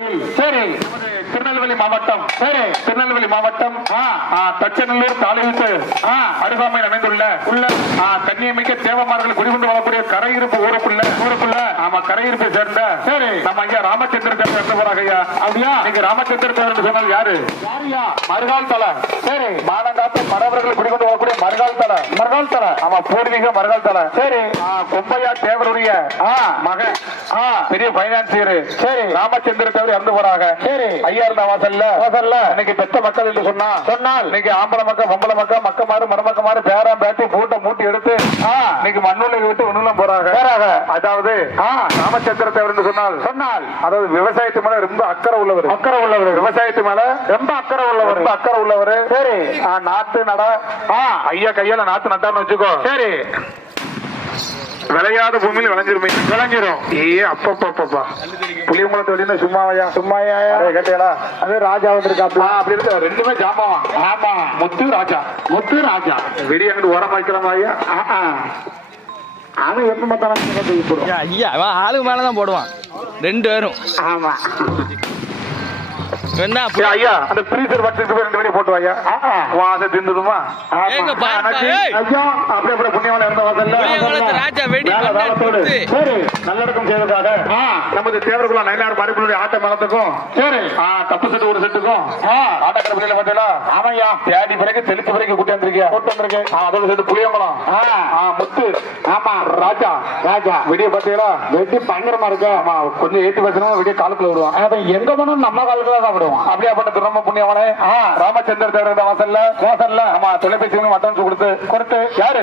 சரி, திருநெல்வேலி மாவட்டம். சரி, திருநெல்வேலி மாவட்டம் தச்சநல்லூர் தாலுக்கு அருகாமையில் அமைந்துள்ள கண்ணியமிக்க தேவமார்கள் குடிகொண்டு வரக்கூடிய கரையிருப்பு ஊருக்குள்ள கரையிருப்பை சேர்ந்த சரி நம்ம ஐயா ராமச்சந்திர தேவர் ஐயா. அப்படியா? நீங்க ராமச்சந்திர தேவர் சொன்னால் யாரு? மறுகால் தலை. சரி, மானங்காத்த மறவர்கள் குடிகொண்டு வரக்கூடிய மறுகால் தலை. ஆமா, பூர்வீக மறுகால் தலை. சரி, கொம்பையா தேவருடைய மகன் பெரிய பைனான்சியர். சரி, ராமச்சந்திர தேவர் இறந்து போறாங்க. சரி, ஐயா இருந்த வாசல்ல இன்னைக்கு பெத்த மக்கள் என்று சொன்னால் இன்னைக்கு ஆம்பளை மக்கள் பொம்பளை மக்கள் மக்கமாறு மருமக்கமாறு பேரம் பேட்டி பூட்டை மூட்டி எடுத்து இன்னைக்கு மண்ணுல விட்டு ஒண்ணுலாம் போறாங்க. அதாவது ராமச்சந்திர தேவர் என்று சொன்னால் அதாவது விவசாயத்து மேல ரொம்ப அக்கறை உள்ளவர். விவசாயத்து மேல ரொம்ப அக்கறை உள்ளவர். சரி, நாத்து நட ஐயா கையால நாத்து நட்டார்னு வச்சுக்கோ. சரி, விளையாத பூமியில் விளைஞ்சிரும். அப்பப்பா புளியங்குளத்து வெளியில சும்மாயா கேட்டீங்களா? அது ராஜா வந்திருக்காப்ல. அப்படி இருக்க ரெண்டுமே ஜாமாவா? ஆமா, முத்து ராஜா வெடி அங்கிட்டு ஓரம் வைக்கலாமா ஐயா? அவன் எப்ப பார்த்தாலும் ஐயா ஆளுக்கு மேலதான் போடுவான் ரெண்டு பேரும். ஆமா ஐயா, அந்த ஃப்ரீசர் வச்சுட்டு ரெண்டு பேரும் போட்டு ஐயா. வாச தின்னுடுமா ஐயா? அப்படியே புண்ணியவாள இருந்த சரி, நல்லடக்கம் செய்வதற்காக நமது தேவர்களா நயினார் மறுபடியும் ஆட்ட மேளத்துக்கும் சரி தப்பு செட்டு ஒரு செட்டுக்கும் ஆட்டக்கடை பார்த்தா ஆமையா தேடி பிறகு தெளித்து பிறகு கூட்டி வந்திருக்கேன். அதோட செட்டு புளியம்பலம் முத்து. ஆமா, ராஜா விடிய பார்த்தீங்களா? வெட்டி பயங்கரமா இருக்கு. ஆமா, கொஞ்சம் ஏற்றி பேசணும், விடிய காலத்துல விடுவான். எங்க போனோம் நம்ம காலத்துல தான் விடுவான். அப்படியா பட்ட திரும்ப புண்ணியவனே ராமச்சந்திர தேவர் வாசல்ல ஆமா தொலைபேசி அட்டன்ஸ் கொடுத்து யாரு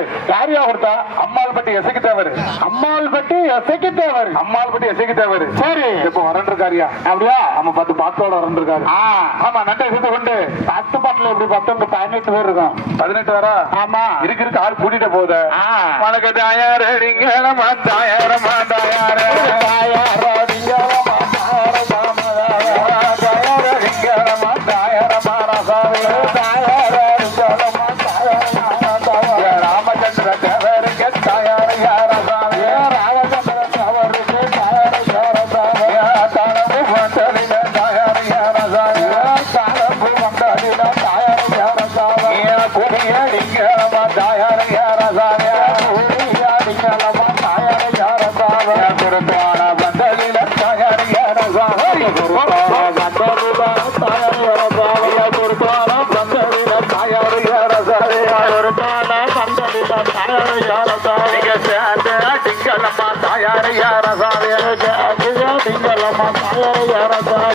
கொடுத்தா? அம்மாள்பட்டி எசைக்கு தேவர். சரி, இப்ப வரண்டிருக்காரியா? அப்படியா? ஆமா, 10 பாட்டோட வரண்டிருக்காரு. ஆமா, நட்டை சேர்த்து கொண்டு 10 பாட்டுல எப்படி 19 18 பேர் இருக்கும். 18 பேரா? ஆமா, இருக்கு ஆள் கூட்டிட்டு போகுது. வணக்க தாயாரு ராமச்சந்திர தேவருக்கு தாயார் யாரசாமி பந்தலில தாயார் யாரசாமி